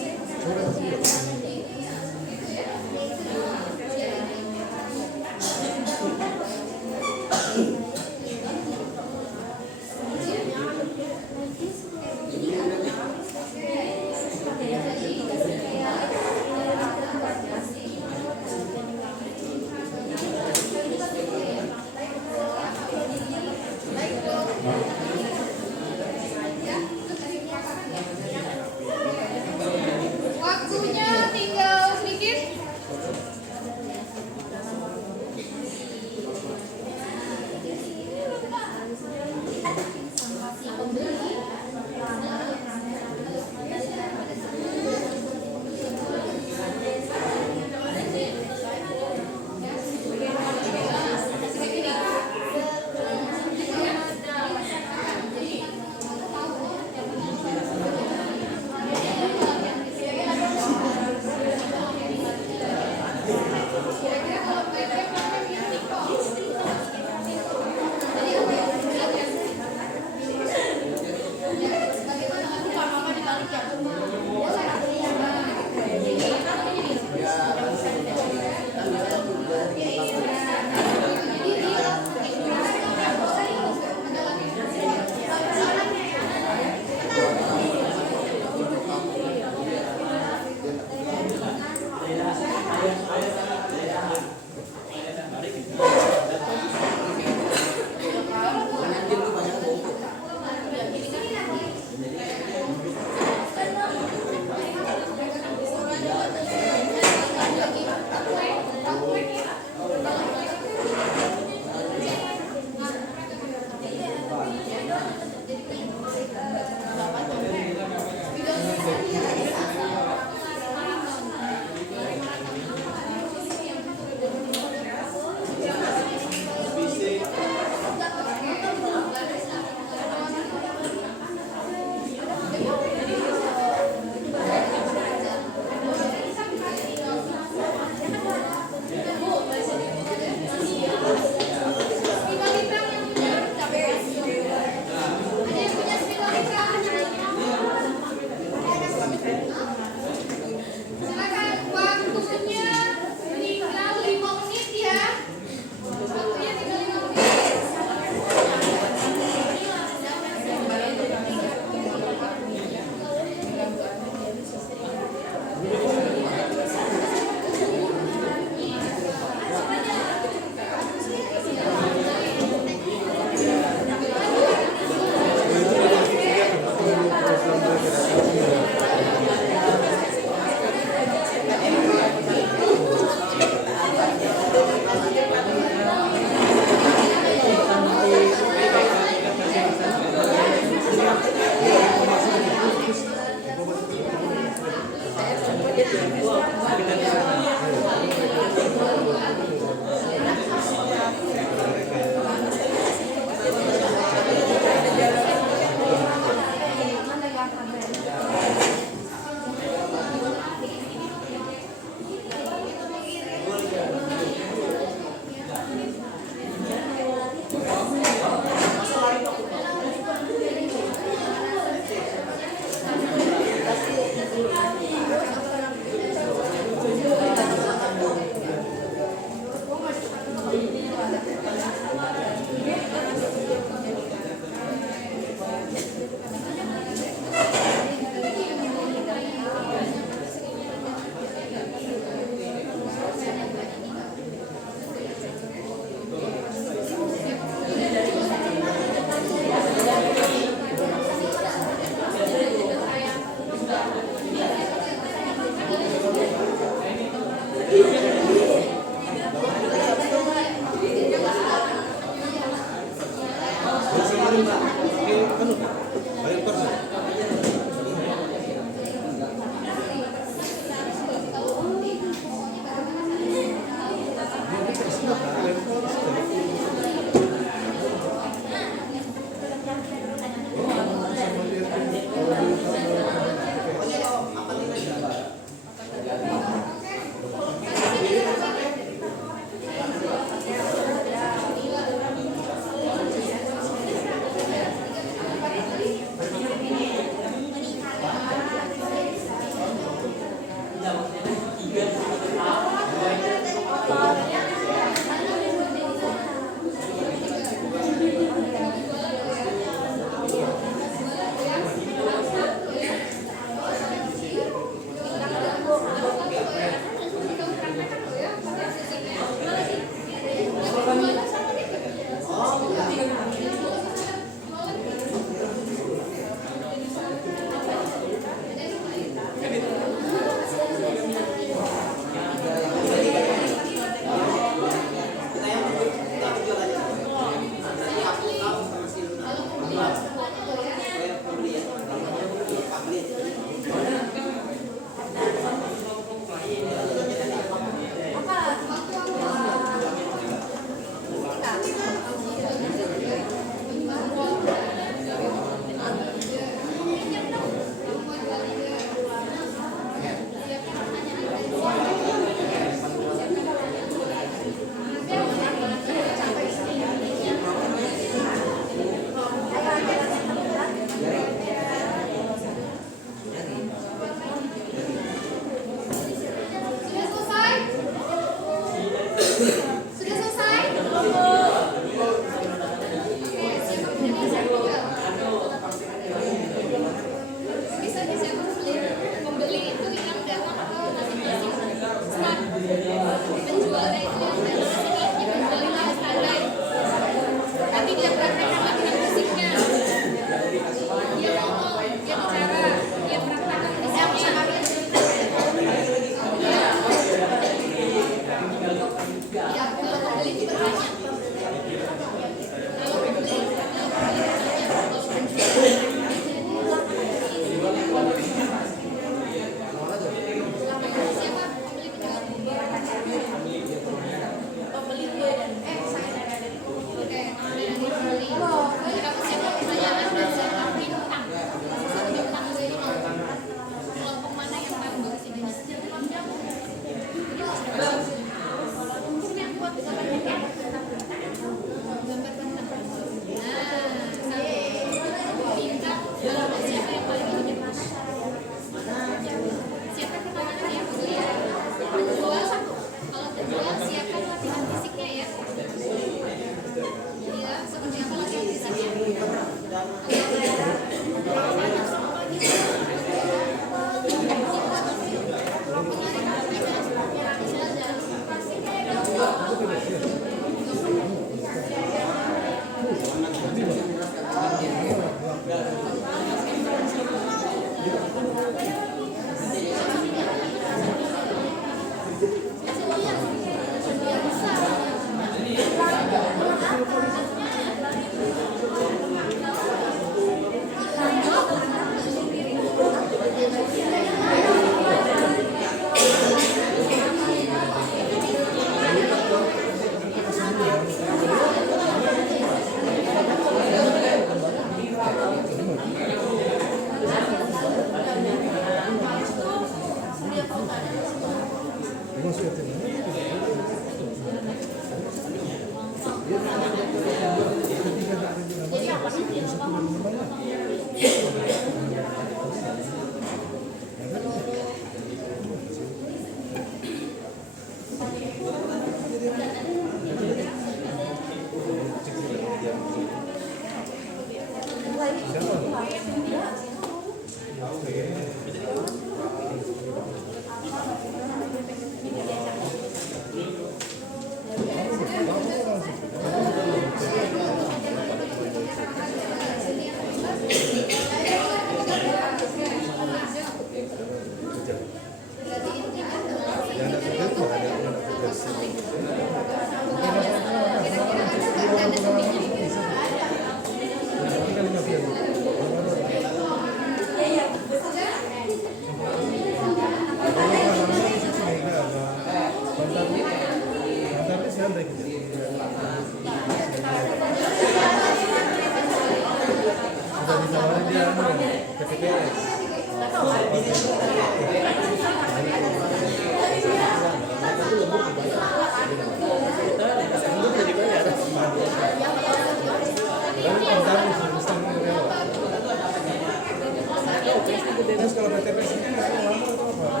Terus kalau PTPS ini lama atau apa?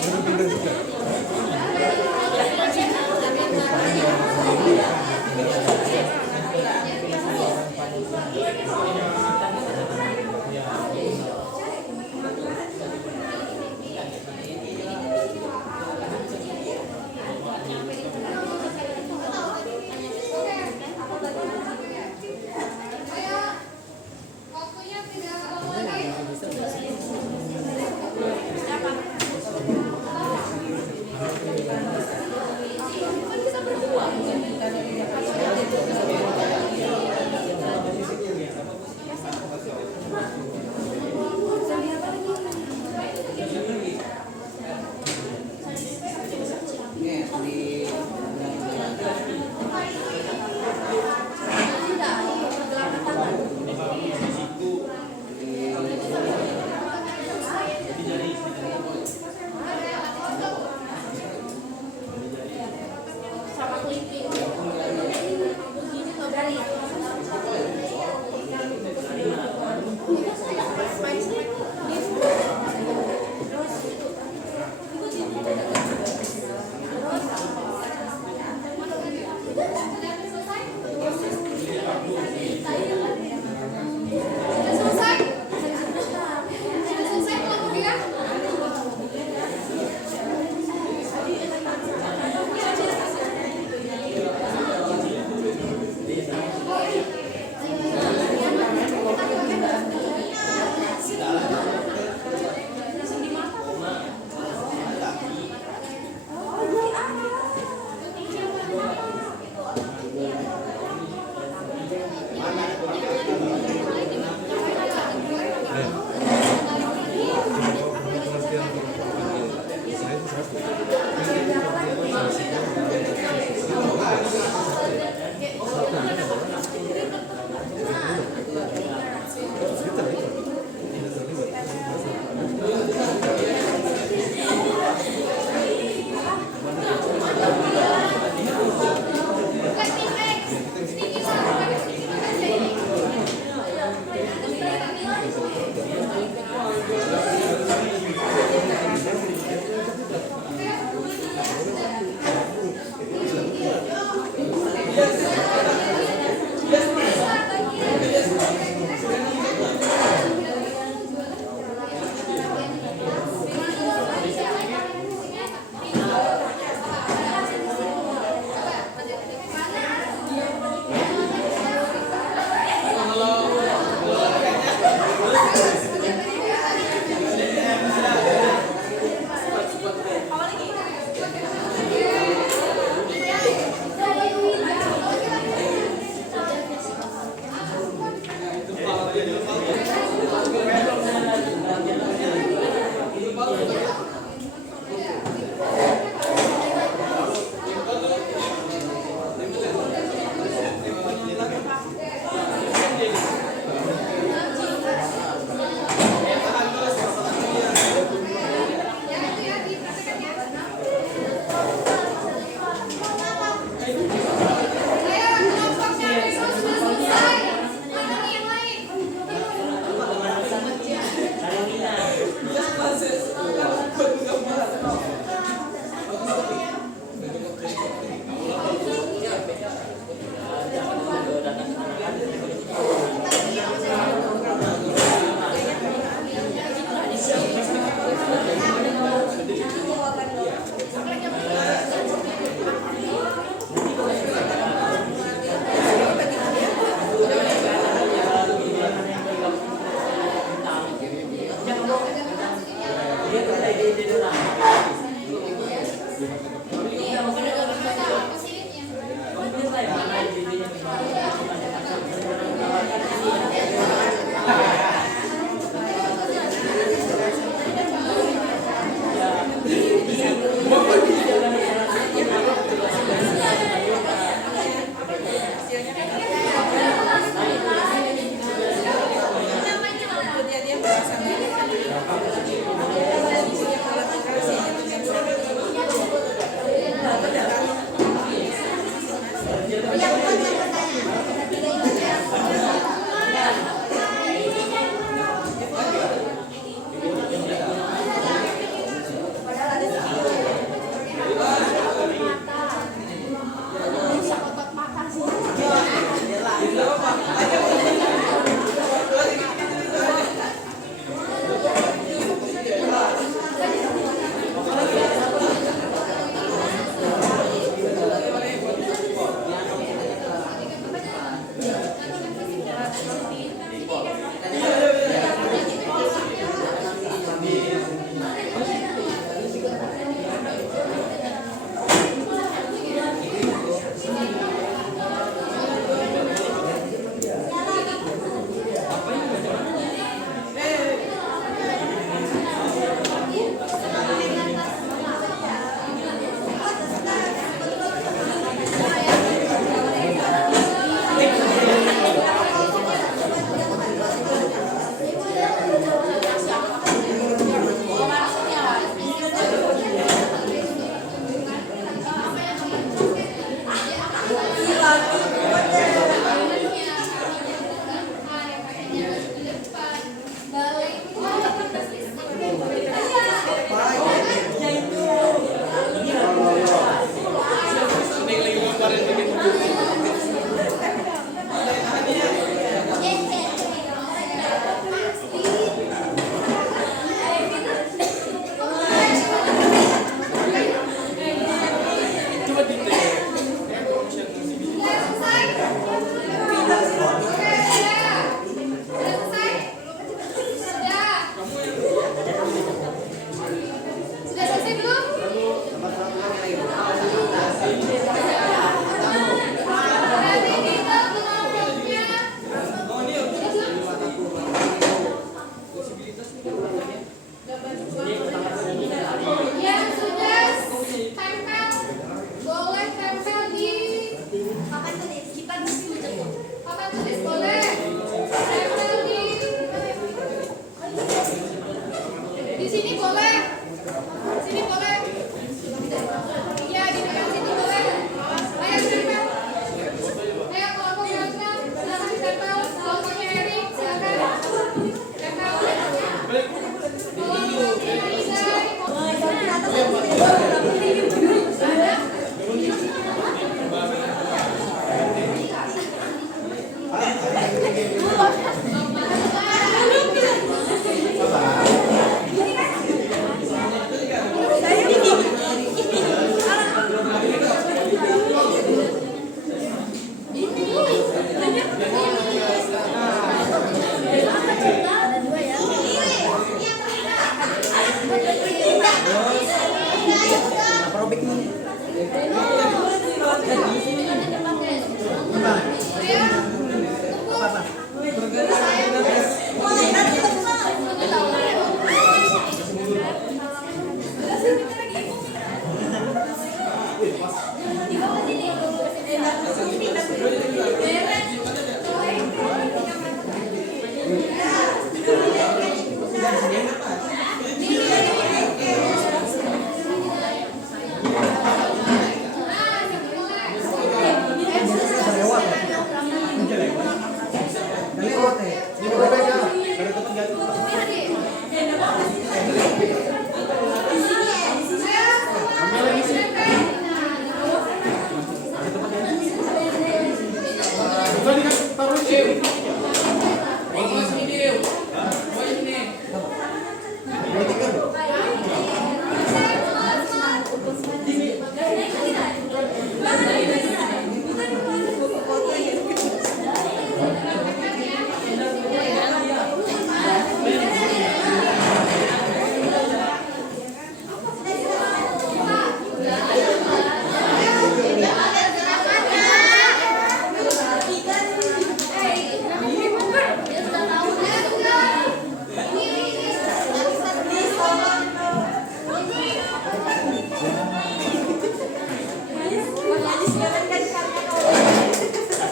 Baru pindah juga. Waktunya tidak lama lagi.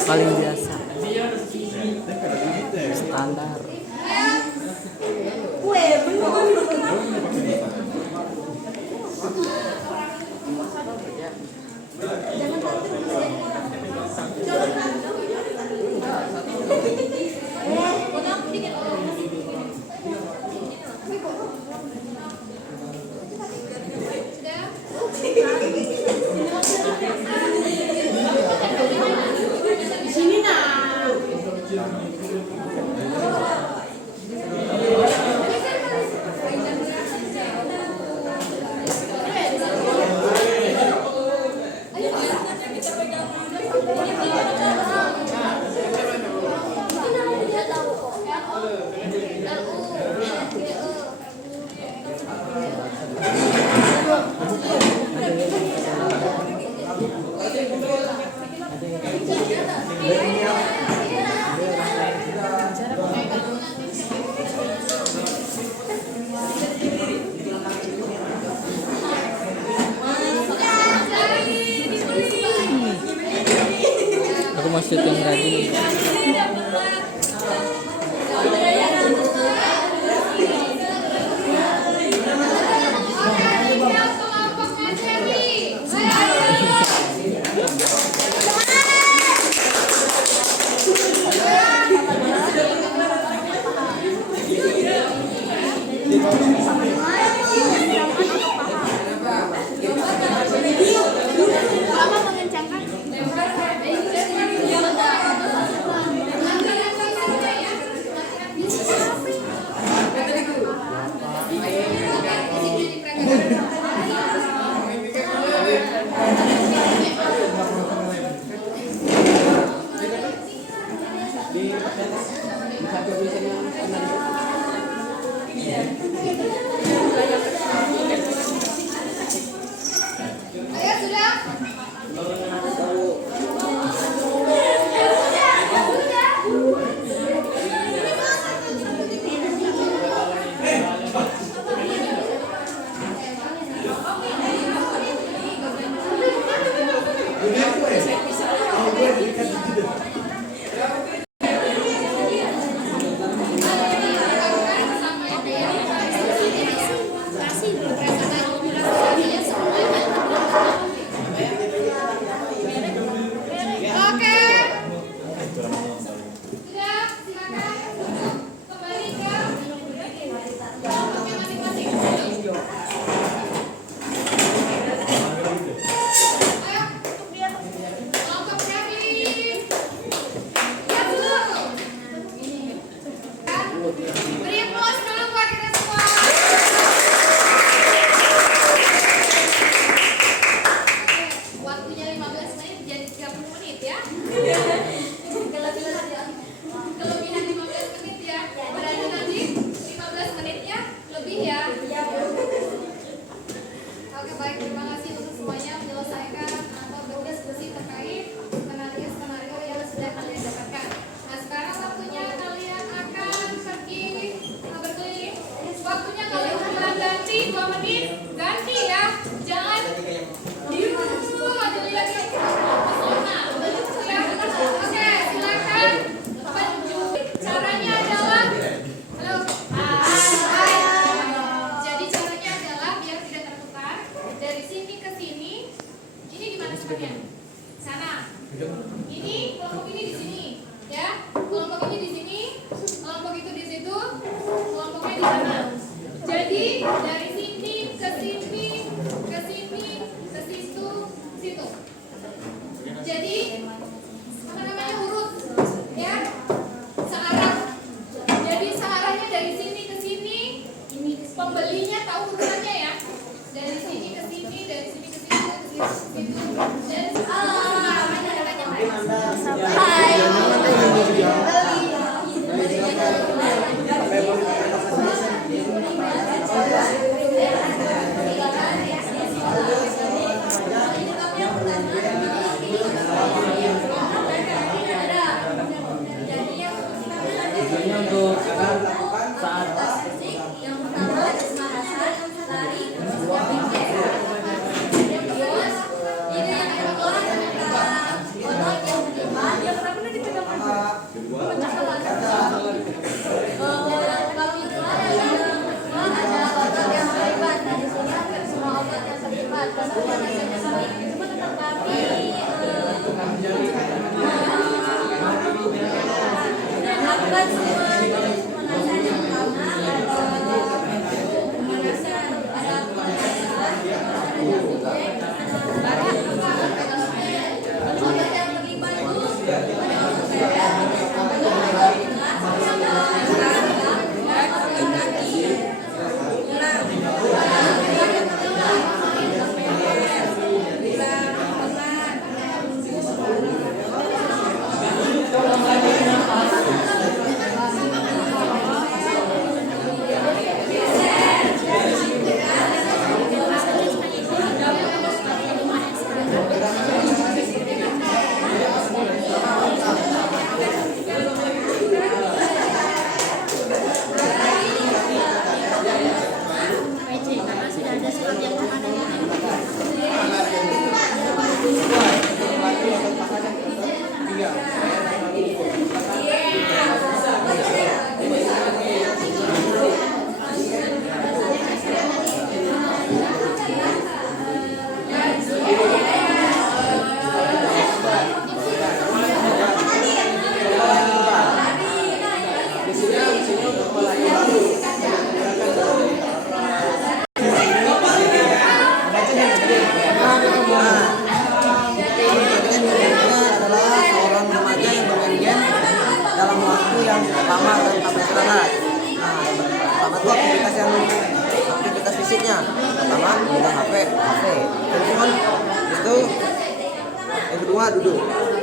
paling biasa standar. Aku mau syuting tadi. Ayo sudah. Oke. Sudah, silakan kembali ke kelompoknya masing-masing. Ayo, kelompok Kevin. Ya dulu. Beri aplaus dulu buat kita semua. Waktunya 15 menit jadi 30 menit ya. Kelebihan 15 menit ya. Berarti nanti 15 menitnya lebih ya. Oke, baik, terima kasih untuk semuanya menyelesaikan atau tugas bersih terkait skenario yang sudah kalian dapatkan. Nah, sekarang waktunya kalian akan pergi berkeliling. Waktunya kalian bilang ganti 2 menit, ganti ya. Jangan diem aja lihat pesona. Ya, oke, silakan. Caranya adalah halo. Jadi caranya adalah biar tidak tertukar dari sini ke sini. Ini di mana tempatnya? Sana. Ini kelompok ini di sini, ya. Kelompok ini di sini, kelompok itu di situ, kelompoknya di sana. Jadi dari sini ke sini, ke sini, ke situ, situ. Jadi apa namanya urut, ya, searah. Jadi searahnya dari sini ke sini. Ini pembelinya tahu urutannya ya. Dari sini ke sini, dari sini ke sini, ke situ, situ. Dan Tujuannya untuk saat duduk.